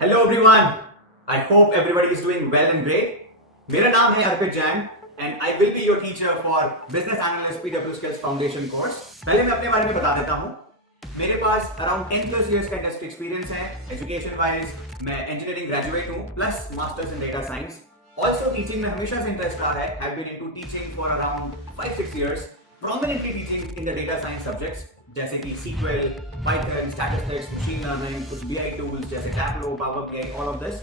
Hello everyone, I hope everybody is doing well and great. मेरा नाम है Arpit Jain and I will be your teacher for business analyst PW skills foundation course. पहले मैं अपने बारे में बता देता हूं। मेरे पास अराउंड 10+ इयर्स का इंडस्ट्री एक्सपीरियंस है। एजुकेशन वाइज मैं इंजीनियरिंग ग्रेजुएट हूं plus masters in data science. Also teaching में हमेशा से इंटरेस्ट रहा है। I have been into teaching for around 5-6 years, prominently teaching in the data science subjects जैसे कि SQL, Python, statistics, machine learning, कुछ BI टूल्स जैसे Tableau, Power BI, all of this.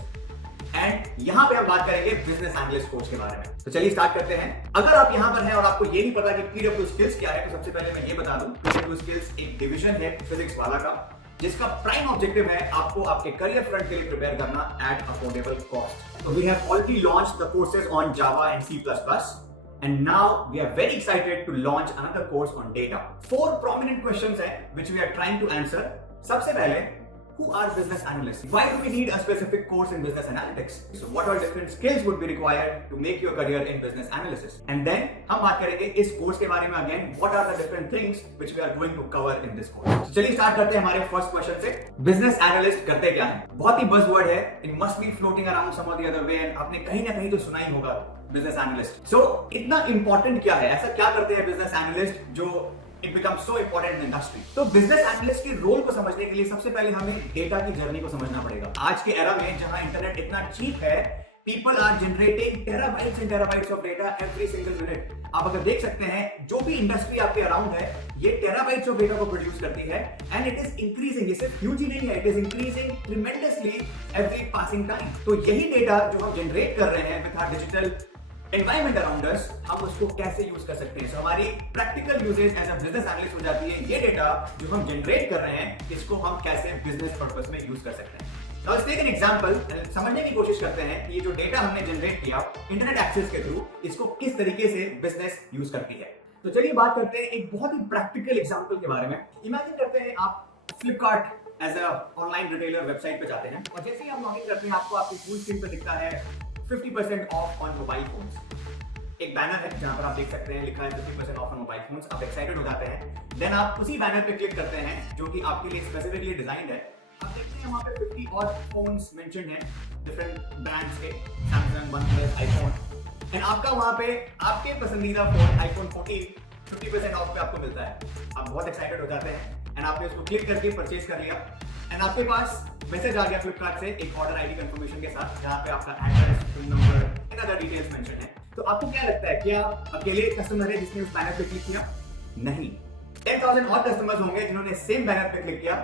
And यहाँ पे हम बात करेंगे बिजनेस एनालिस्ट कोर्स के बारे में। तो चलिए स्टार्ट करते हैं। अगर आप यहाँ पर हैं और आपको ये नहीं पता कि पीडब्ल्यू स्किल्स क्या है, तो सबसे पहले मैं ये बता दूं, पीडब्ल्यू स्किल्स एक डिवीजन है फिजिक्स वाला का, जिसका प्राइम ऑब्जेक्टिव है आपको आपके करियर फ्रंट के लिए प्रिपेयर करना एट अफोर्डेबल कॉस्ट। तो we have already launched the courses on Java and C++. And now we are very excited to launch another course on data. 4 prominent questions हैं which we are trying to answer. सबसे पहले, who are business analysts? Why do we need a specific course in business analytics? So what are different skills would be required to make your career in business analysis? And then हम बात करेंगे इस course के बारे में again, what are the different things which we are going to cover in this course. So चलिए start करते हैं हमारे फर्स्ट क्वेश्चन से। बिजनेस एनालिस्ट करते क्या है? बहुत ही बज़वर्ड है, it must be floating around some or the other way, and आपने कहीं ना कहीं तो सुना ही होगा बिजनेस एनालिस्ट। सो इतना इंपॉर्टेंट क्या है, ऐसा क्या करते हैं बिजनेस एनालिस्ट जो it become so important in industry? तो बिजनेस एनालिस्ट के रोल को समझने के लिए सबसे पहले हमें डेटा की जर्नी को समझना पड़ेगा। आज के एरा में जहां इंटरनेट इतना चीप है, people are generating terabytes and terabytes of data every single minute. आप अगर देख सकते हैं, जो भी इंडस्ट्री आपके अराउंड है, ये टेराबाइट्स ऑफ डेटा को प्रोड्यूस करती है एंड इट इज इंक्रीजिंग। ये सिर्फ ह्यूज ही नहीं है, it is increasing tremendously every passing time. तो यही डेटा जो हम जनरेट कर रहे हैं with our digital environment around us, हम उसको कैसे यूज कर सकते हैं। So, हमारी practical usage as a business analyst हो जाती है ये डेटा जो हम जनरेट कर रहे हैं, इसको हम कैसे बिजनेस पर्पस में यूज कर सकते हैं। Now let's take an example, समझने की कोशिश करते हैं कि ये जो डेटा हमने जनरेट किया इंटरनेट एक्सेस के थ्रू, इसको किस तरीके से बिजनेस यूज करती है। तो चलिए बात करते हैं एक बहुत ही प्रैक्टिकल एग्जांपल के बारे में। इमेजिन करते हैं आप Flipkart as a online retailer website पे जाते हैं और जैसे ही आप लॉगिन करते हैं, आपको आपकी फुल स्क्रीन पे दिखता है 50% ऑफ ऑन मोबाइल फोन्स। एक बैनर है जहां पर आप देख सकते हैं लिखा है 50% ऑफ ऑन मोबाइल फोन्स। आप एक्साइटेड हो जाते हैं, देन आप उसी बैनर पे क्लिक करते हैं जो कि आपके लिए स्पेसिफिकली डिजाइंड है। आप देखते हैं वहां पे 50 और फोन्स मेंशन्ड हैं डिफरेंट ब्रांड्स के, सैमसंग, OnePlus, आईफोन। एंड आपका वहां पे आपके पसंदीदा फोन आईफोन 14 50% ऑफ पे आपको मिलता है। आप बहुत एक्साइटेड हो जाते हैं एंड आपने उसको क्लिक करके परचेज कर लिया एंड आपके पास मैसेज आ गया फ्लिपकार्ट से एक ऑर्डर आईडी कंफर्मेशन के साथ, जहां पे आपका address, phone number and other details mention है। तो आपको क्या लगता है कि आप अकेले कस्टमर है जिसने उस बैनर पे क्लिक किया? नहीं, 10,000 और कस्टमर्स होंगे जिन्होंने सेम बैनर पे क्लिक किया।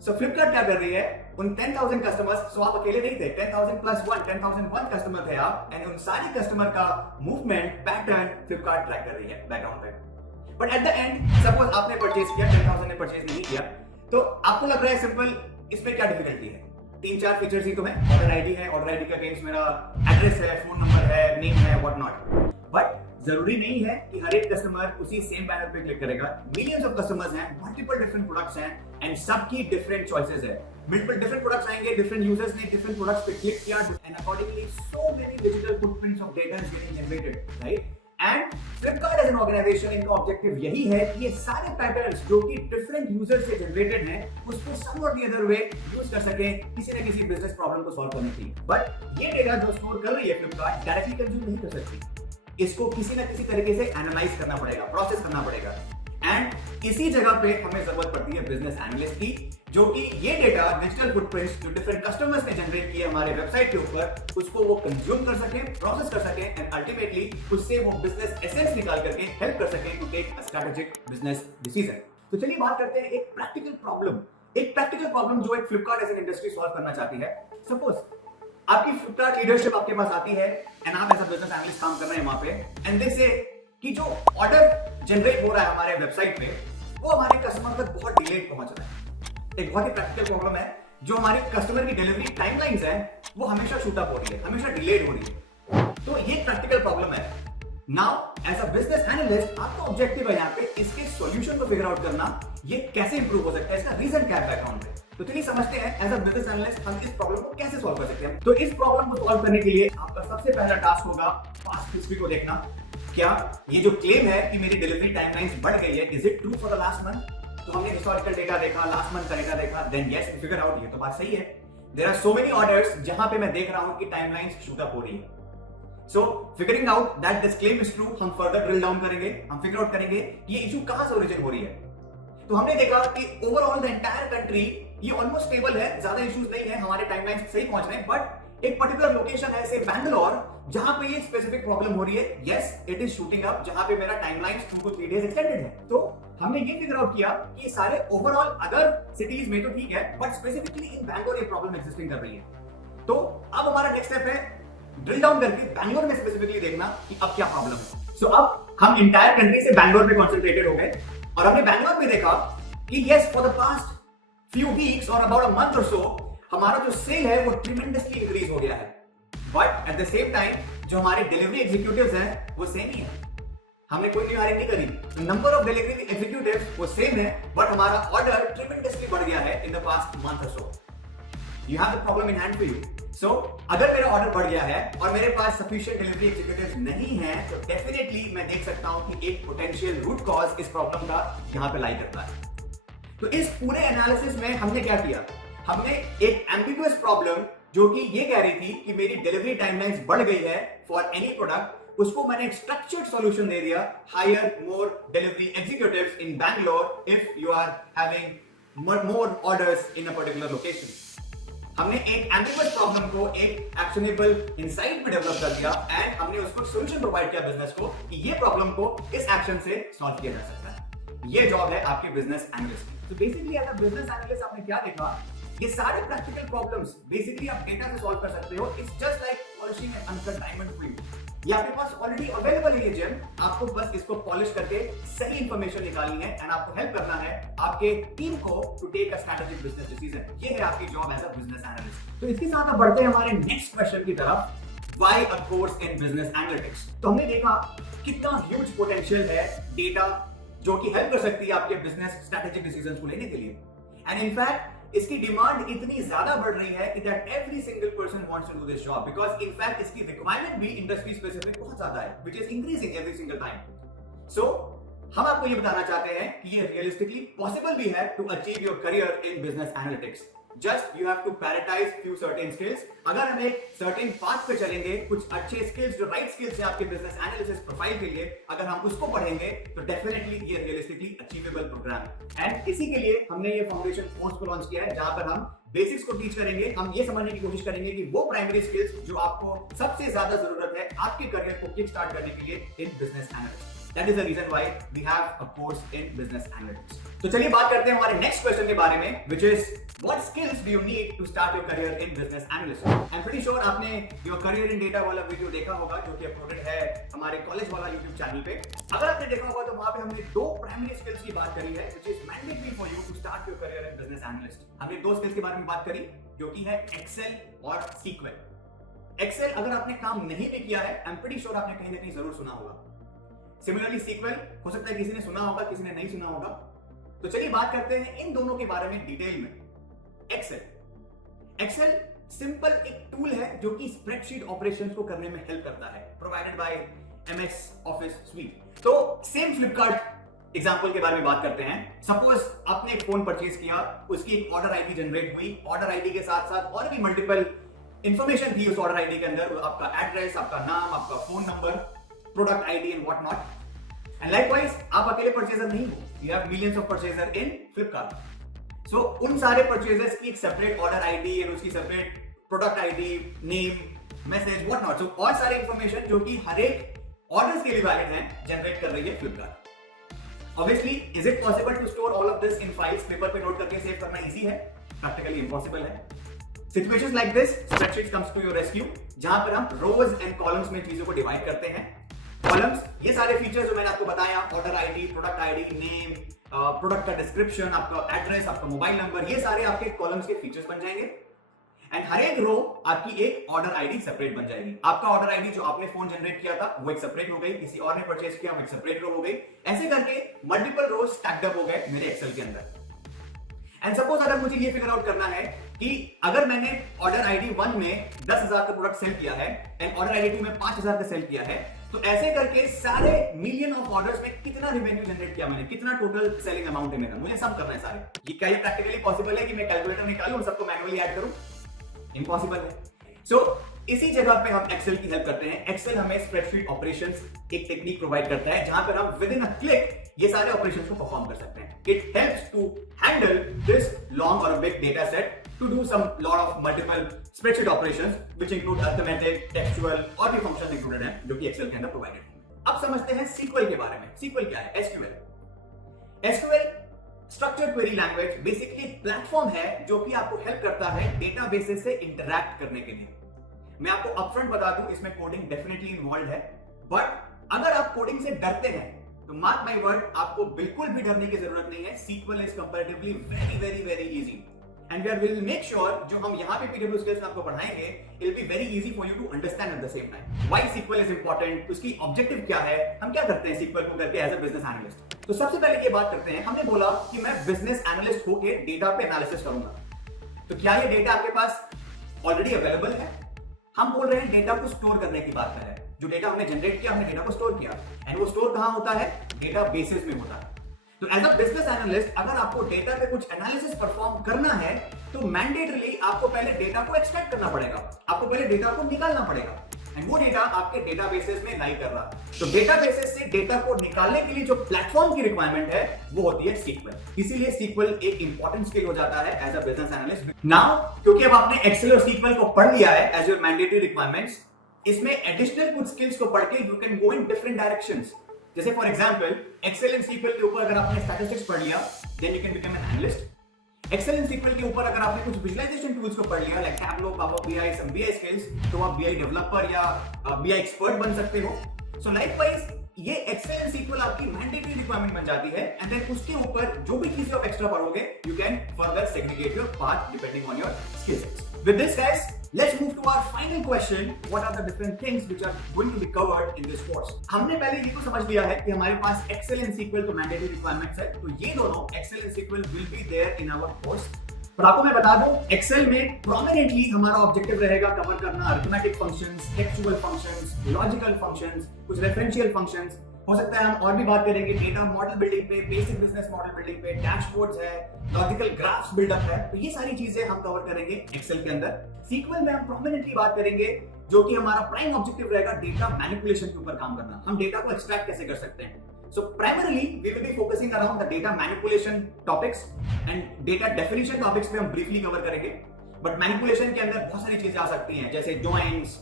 सो फ्लिपकार्ट क्या कर रही है, उन 10,000 कस्टमर्स, सो आप अकेले नहीं थे, 10,000 प्लस 1, 10,001 कस्टमर थे आप, एंड उन सारे कस्टमर का मूवमेंट पैटर्न फ्लिपकार्ट ट्रैक कर रही है बैकग्राउंड पे। But at the end suppose आपने परचेज किया, 10,000 ने परचेज नहीं किया, तो आपको लग रहा है सिंपल, इसमें क्या डिफिकल्टी है? 3-4 फीचर्स ही तो है। ऑर्डर आईडी है, ऑर्डर आईडी के अगेंस्ट मेरा एड्रेस है, फोन नंबर है, नेम है, व्हाट नॉट। बट जरूरी नहीं है कि हर एक कस्टमर उसी सेम बैनर पे क्लिक करेगा। मिलियंस ऑफ कस्टमर्स हैं, मल्टीपल डिफरेंट प्रोडक्ट्स हैं एंड सबकी डिफरेंट चॉइसेस है। मल्टीपल डिफरेंट प्रोडक्ट्स आएंगे, डिफरेंट यूजर्स ने डिफरेंट प्रोडक्ट्स पे क्लिक किया and accordingly so many digital footprints of data is getting generated, right? And Flipkart as an organization, इनका objective यही है कि ये सारे पैटर्न्स जो कि डिफरेंट यूजर से जनरेटेड हैं, उसको सम और द अदर वे यूज कर सके किसी न किसी बिजनेस प्रॉब्लम को सॉल्व करने के लिए। बट ये डेटा जो स्टोर कर रही है फ्लिपकार्ट, डायरेक्टली कंज्यूम नहीं कर सकती। इसको किसी न किसी तरीके से एनालाइज करना पड़ेगा, प्रोसेस करना पड़ेगा। एंड इसी जगह पे हमें जरूरत पड़ती है बिजनेस एनालिस्ट की, जो कि ये डेटा, डिजिटल फुटप्रिंट्स जो डिफरेंट कस्टमर्स ने जनरेट किए हमारे वेबसाइट के ऊपर, उसको वो कंज्यूम कर सके, प्रोसेस कर सके एंड अल्टीमेटली उससे वो बिजनेस एसेंस निकाल करके हेल्प कर सके to take a strategic business decision. तो चलिए बात करते हैं एक प्रैक्टिकल प्रॉब्लम जो एक Flipkart as an industry solve करना चाहती है। सपोज आपकी फ्लिपकार्ट लीडरशिप आपके पास आती है एंड आप एज अ बिजनेस एनालिस्ट काम कर रहे हैं वहां पे, एंड दे से कि जो ऑर्डर जनरेट हो रहा है हमारे वेबसाइट पे, वो हमारे कस्टमर तक बहुत डिलेड पहुंच रहा है। एक बहुत ही प्रैक्टिकल प्रॉब्लम है, जो हमारे कस्टमर की डिलीवरी टाइमलाइंस है वो हमेशा शूट अप हो रही है, हमेशा डिलेड हो रही है। तो ये प्रैक्टिकल प्रॉब्लम है। Now as a business analyst आपका ऑब्जेक्टिव है यहाँ पे इसके सॉल्यूशन को फिगर आउट करना, ये कैसे इंप्रूव हो सकता है, इसका रीजन क्या है बैकग्राउंड में। तो चलिए समझते हैं एज अ बिजनेस एनालिस्ट हम इस प्रॉब्लम को कैसे सॉल्व कर सकते हैं। तो इस प्रॉब्लम को सॉल्व करने के लिए आपका सबसे पहला टास्क होगा पास्ट हिस्ट्री को देखना। क्या ये जो क्लेम है कि मेरी डिलीवरी टाइमलाइंस बढ़ गई है, is it true for the last month? तो हमने हिस्टोरिकल डेटा देखा, लास्ट मंथ का डेटा देखा, देन यस फिगर आउट, ये तो बात सही है। There are so many orders जहां पे मैं देख रहा हूं कि टाइमलाइंस शूट अप हो रही है। So figuring out that this claim is true, हम फर्दर ड्रिल डाउन करेंगे, हम फिगर आउट करेंगे कि ये इशू कहां से ओरिजिन हो रही है। तो हमने देखा कि ओवरऑल द एंटायर कंट्री ये ऑलमोस्ट स्टेबल है, ज्यादा इश्यूज नहीं है, हमारे टाइमलाइन सही पहुंच रहे हैं, बट एक पर्टिकुलर लोकेशन है, से बैंगलोर, जहां पे ये स्पेसिफिक प्रॉब्लम हो रही है। Yes, it is shooting up, जहां पे मेरा टाइमलाइन 2 to 3 डेज एक्सटेंडेड है। तो हमने ये फिगर आउट किया कि सारे ओवरऑल अदर सिटीज में तो ठीक है, बट स्पेसिफिकली इन बैंगलोर ये प्रॉब्लम एग्जिस्टिंग कर रही है। तो अब हमारा नेक्स्ट स्टेप है ड्रिल डाउन करके बैंगलोर में स्पेसिफिकली देखना कि अब क्या प्रॉब्लम है। सो अब हम इंटायर कंट्री से बैंगलोर पे कॉन्सेंट्रेटेड हो गए और हमने बैंगलोर में देखा कि yes, for the past few weeks और अबाउट अ मंथ और सो हमारा जो सेल है वो ट्रिमेंडसली इंक्रीज हो गया है, but at the same time जो हमारे डिलीवरी एग्जीक्यूटिव्स हैं वो सेम ही है। हमने कोई न्यू हायरिंग नहीं करी, नंबर ऑफ डिलीवरी एग्जीक्यूटिव्स वो सेम है, बट हमारा ऑर्डर ट्रिमेंडसली बढ़ गया है इन द पास्ट मंथ और so. You have the problem in hand for you. So अगर मेरा ऑर्डर बढ़ गया है और मेरे पास सफिशिएंट डिलीवरी एग्जीक्यूटिव्स नहीं है, तो डेफिनेटली मैं देख सकता हूं कि एक पोटेंशियल रूट कॉज इस प्रॉब्लम का यहां पे लाई करता है। तो इस पूरे एनालिसिस में हमने क्या किया, हमने एक एम्बिगुअस प्रॉब्लम जो कि ये कह रही थी कि मेरी डिलीवरी टाइमलाइंस बढ़ गई है फॉर एनी प्रोडक्ट, उसको मैंने एक स्ट्रक्चर्ड सॉल्यूशन दे दिया, hire more delivery executives in Bangalore if you are having more orders in a particular location. हमने एक एम्बिगुअस प्रॉब्लम को एक एक्शनेबल इनसाइट में डेवलप कर दिया एंड हमने उसको सॉल्यूशन प्रोवाइड किया बिजनेस को कि ये प्रॉब्लम को इस एक्शन से सॉल्व किया जा सकता है। ये जॉब है आपके बिजनेस एनालिस्ट की। तो basically as a business analyst आपने क्या देखा, ये सारे प्रैक्टिकल प्रॉब्लम्स बेसिकली आप डेटा से सॉल्व कर सकते हो। It's just like polishing an uncut diamond for you. ये आपके पास ऑलरेडी अवेलेबल है ये जेम, आपको बस इसको पॉलिश करके सही इंफॉर्मेशन निकालनी है एंड आपको हेल्प करना है आपके टीम को to take a strategic business decision. ये है आपकी job as a business analyst. तो इसके साथ अब बढ़ते हैं हमारे नेक्स्ट क्वेश्चन की तरफ, why a course in business analytics. तो हमने देखा कितना ह्यूज पोटेंशियल है डेटा जो कि हेल्प कर सकती है आपके बिजनेस स्ट्रेटेजिक डिसीजंस को लेने के लिए, एंड इनफैक्ट इसकी डिमांड इतनी ज्यादा बढ़ रही है कि that every single person wants to do this job, because in fact इसकी रिक्वायरमेंट भी इंडस्ट्री स्पेसिफिक बहुत ज्यादा है, which is increasing every single time. So हम आपको ये बताना चाहते हैं कि ये रियलिस्टिकली पॉसिबल भी है to achieve your career in business analytics. Just you have to prioritise few certain skills. अगर हम एक सर्टेन पाथ पे चलेंगे, कुछ अच्छे स्किल्स जो राइट स्किल्स है आपके बिजनेस एनालिसिस प्रोफाइल के लिए, अगर हम उसको पढ़ेंगे तो डेफिनेटली ये रियलिस्टिकली अचीवेबल प्रोग्राम। एंड इसी के लिए हमने ये फाउंडेशन कोर्स को लॉन्च किया है, जहां पर हम बेसिक्स को टीच करेंगे। हम ये समझने की कोशिश करेंगे कि वो प्राइमरी स्किल्स जो आपको सबसे ज्यादा जरूरत है आपके करियर को किक स्टार्ट करने के लिए इन business analytics. That is the reason why we have a course in business analytics. तो चलिए बात करते हैं हमारे नेक्स्ट क्वेश्चन के बारे में, which is what skills do you need to start your career in business analytics? I'm pretty sure आपने your career in data वाला वीडियो देखा होगा जो कि अपलोडेड है हमारे कॉलेज वाला YouTube चैनल पे। अगर आपने देखा होगा तो वहां पे हमने दो प्राइमरी स्किल्स की बात करी है, which is mandatory for you to start your career in business analyst. हमने दो स्किल्स के बारे में बात करी जो कि है Excel और SQL. Excel अगर आपने काम नहीं भी किया है, I'm pretty sure आपने कहीं ना कहीं जरूर सुना होगा। सिमिलरली सीक्वल हो सकता है किसी ने सुना होगा, किसी ने नहीं सुना होगा। तो चलिए बात करते हैं इन दोनों के बारे में डिटेल में। एक्सेल सिंपल एक टूल है जो कि स्प्रेडशीट ऑपरेशंस को करने में हेल्प करता है, provided by MS office sweet. तो सेम फ्लिपकार्ट एग्जांपल के बारे में बात करते हैं। सपोज आपने एक फोन परचेज किया, उसकी एक ऑर्डर आईडी जनरेट हुई, ऑर्डर आईडी के साथ साथ और भी मल्टीपल इंफॉर्मेशन थी उस ऑर्डर आईडी के अंदर, आपका एड्रेस, आपका नाम, आपका phone number, product ID and what not. And likewise आप अकेले परचेजर नहीं हो, you have millions of purchaser in Flipkart. So उन सारे परचेजर्स की एक सेपरेट ऑर्डर आईडी एंड उसकी separate product ID, name, message, what not, so बहुत सारे इंफॉर्मेशन जो कि हर एक ऑर्डर्स के लिए वैलिड हैं, जनरेट कर रही है Flipkart. Obviously is it possible to store all of this in files? Paper पे नोट करके सेव करना इजी है? प्रैक्टिकली इंपॉसिबल है। Situations like this spreadsheet comes to your rescue, जहां पर हम रोज एंड कॉलम्स में चीजों को डिवाइड करते हैं। कॉलम्स, ये सारे फीचर्स जो मैंने आपको बताया, order ID, product ID, name, product का डिस्क्रिप्शन, आपका एड्रेस, आपका मोबाइल नंबर, ये सारे आपके कॉलम्स के फीचर्स बन जाएंगे। एंड हर एक रो आपकी एक ऑर्डर आईडी सेपरेट बन जाएगी। आपका ऑर्डर आईडी जो आपने फोन जनरेट किया था वो एक सेपरेट हो गई, किसी और ने परचेज किया वो एक सेपरेट रो हो गई। ऐसे करके मल्टीपल रोज स्टैक्ड अप हो गए मेरे एक्सेल के अंदर। एंड सपोज अगर मुझे ये फिगर आउट करना है कि अगर मैंने ऑर्डर आईडी 1 में 10,000 का प्रोडक्ट सेल किया है एंड ऑर्डर आईडी 2 में 5,000 का सेल किया है, तो ऐसे करके सारे मिलियन ऑफ ऑर्डर्स में कितना रेवेन्यू जनरेट किया मैंने, कितना टोटल सेलिंग अमाउंट है मेरा, मुझे सब करना है सारे। ये क्या ये प्रैक्टिकली पॉसिबल है कि मैं कैलकुलेटर निकालूं और सबको मैन्युअली ऐड करूं? इम्पॉसिबल है। सो इसी जगह पे हम एक्सेल की हेल्प करते हैं। एक्सेल हमें स्प्रेडशीट ऑपरेशंस एक टेक्निक प्रोवाइड करता है जहां पर हम विद इन अ क्लिक ये सारे ऑपरेशंस को परफॉर्म कर सकते हैं। It helps to handle this long और big data set to do some lot of multiple spreadsheet operations which include arithmetic, textual और भी फंक्शंस इंक्लूडेड हैं जो कि एक्सेल के अंदर प्रोवाइडेड हैं। अब समझते हैं सीक्वल के बारे में। सीक्वल क्या है? SQL. SQL structured query language basically एक प्लेटफॉर्म है जो कि आपको हेल्प करता है डेटाबेसेस से इंटरैक्ट करने के लिए। मैं आपको अपफ्रंट बता दूं, इसमें कोडिंग डेफिनेटली इन्वॉल्व है, बट अगर आप कोडिंग से डरते हैं तो मार्क माय वर्ड, आपको बिल्कुल भी डरने की जरूरत नहीं है। SQL is comparatively very very very easy and we will make sure जो हम यहाँ पे पीडब्ल्यू स्किल्स में आपको पढ़ाएंगे it will be very easy for you to understand at the same time. Why SQL is important, उसकी ऑब्जेक्टिव क्या है, हम क्या करते हैं सीक्वल को करके एज अ बिजनेस एनालिस्ट। तो सबसे पहले ये बात करते हैं, हमने बोला कि मैं बिजनेस एनालिस्ट होकर डेटा पे एनालिसिस करूंगा। तो क्या ये डेटा आपके पास ऑलरेडी अवेलेबल है? हम बोल रहे हैं डेटा को स्टोर करने की बात कर रहे हैं। जो डेटा हमने जनरेट किया, हमने डेटा को स्टोर किया एंड वो स्टोर कहां होता है? डेटा बेसिस में होता है। तो एज अ बिजनेस एनालिस्ट अगर आपको डेटा पे कुछ एनालिसिस परफॉर्म करना है तो मैंडेटरली आपको पहले डेटा को एक्सट्रैक्ट करना पड़ेगा, आपको पहले डेटा को निकालना पड़ेगा एंड वो डेटा आपके डेटाबेसेस में लाई कर रहा है। तो डेटाबेसेस से डेटा को निकालने के लिए जो प्लेटफॉर्म की रिक्वायरमेंट है वो होती है सीक्वल। इसीलिए सीक्वल एक इंपॉर्टेंट स्किल हो जाता है as a business analyst. Now क्योंकि अब आपने एक्सेल और सीक्वल को पढ़ लिया है एज योर मैंडेटरी रिक्वायरमेंट्स, इसमें एडिशनल कुछ स्किल्स को पढ़ के you can go in different directions. जैसे for example Excel and SQL के ऊपर अगर आपने स्टैटिस्टिक्स पढ़ लिया then you can become an analyst. Excel and SQL के ऊपर अगर आपने कुछ विजुअलाइजेशन टूल्स को पढ़ लिया लाइक टैबलो, पावर बीआई, सम बीआई स्किल्स, तो आप बीआई डेवलपर या बीआई एक्सपर्ट बन सकते हो। सो लाइकवाइज ये एक्सेल एंड सीक्वल आपकी मैंडेटरी रिक्वायरमेंट बन जाती है एंड देन उसके ऊपर जो भी चीजें आप एक्स्ट्रा पढ़ोगे you can further segregate your path depending on your skill sets. With this guys, let's move to our final question. What are the different things which are going to be covered in this course? हमने पहले ये तो समझ लिया है कि हमारे पास Excel and SQL तो मैंडेटरी रिक्वायरमेंट्स है, तो ये दोनों Excel and SQL will be there in our course. पर आपको मैं बता दूं, Excel में प्रोमिनेंटली हमारा ऑब्जेक्टिव रहेगा कवर करना arithmetic functions, textual functions, logical functions, कुछ रेफरेंशियल फंक्शंस। हो सकता है हम और भी बात करेंगे डेटा मॉडल बिल्डिंग पे, बेसिक बिजनेस मॉडल बिल्डिंग पे, डैशबोर्ड्स है, लॉजिकल ग्राफ्स बिल्डअप है, तो ये सारी चीजें हम कवर करेंगे एक्सेल के अंदर। सीक्वल में हम प्रोमिनेंटली बात करेंगे जो कि हमारा प्राइम ऑब्जेक्टिव रहेगा डेटा मैनिपुलेशन के ऊपर काम करना। हम डेटा को एक्सट्रैक्ट कैसे कर सकते हैं। So primarily we will be focusing around the data manipulation topics and data definition topics पे हम briefly cover करेंगे, but manipulation के अंदर बहुत सारी चीजें आ सकती हैं जैसे joins,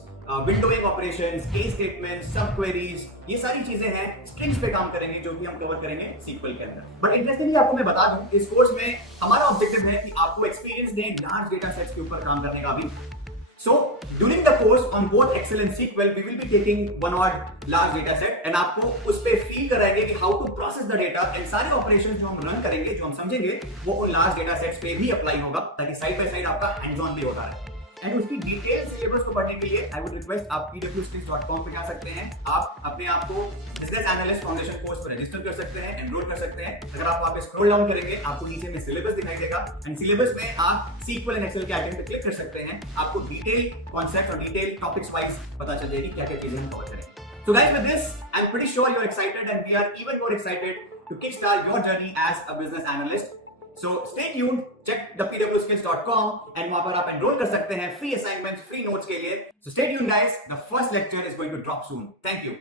windowing operations, case statements, सब क्वेरीज, ये सारी चीजें हैं स्ट्रिंग्स पे काम करेंगे जो कि हम कवर करेंगे सीक्वल के अंदर। बट इंटरेस्टिंगली आपको मैं बता दूं, इस कोर्स में हमारा ऑब्जेक्टिव है कि आपको एक्सपीरियंस दें लार्ज डेटा सेट्स के ऊपर काम करने का भी। So during the course on both Excel and SQL we will be taking one odd large data set and आपको उस पे फील कराएंगे कि how to process the data and सारे ऑपरेशंस जो हम रन करेंगे, जो हम समझेंगे, वो उन लार्ज डेटा सेट्स पे भी अप्लाई होगा ताकि साइड बाय साइड आपका हैंड्स ऑन भी होता रहे। एंड उसकी डिटेल सिलेबस को पढ़ने के लिए आई वुड रिक्वेस्ट आप pwskills.com पे जा सकते हैं। आप अपने आप को बिजनेस एनालिस्ट फाउंडेशन कोर्स पर रजिस्टर कर सकते हैं, एनरोल कर सकते हैं। अगर आप वहां पे स्क्रॉल डाउन करेंगे आपको नीचे में सिलेबस दिखाई देगा एंड सिलेबस में आप सीक्वल एंड एक्सेल के आइकन पे क्लिक कर सकते हैं। आपको डिटेल कॉन्सेप्ट और डिटेल टॉपिक्स वाइज पता चल जाएगी क्या क्या चीजें हम कवर करेंगे। So guys, with this, I'm pretty sure you're excited and we are even more excited to kickstart your journey as a business analyst. So stay tuned, check the pwskills.com and वहां पर आप enroll कर सकते हैं free assignments, free notes के लिए. So stay tuned guys, the first lecture is going to drop soon. Thank you.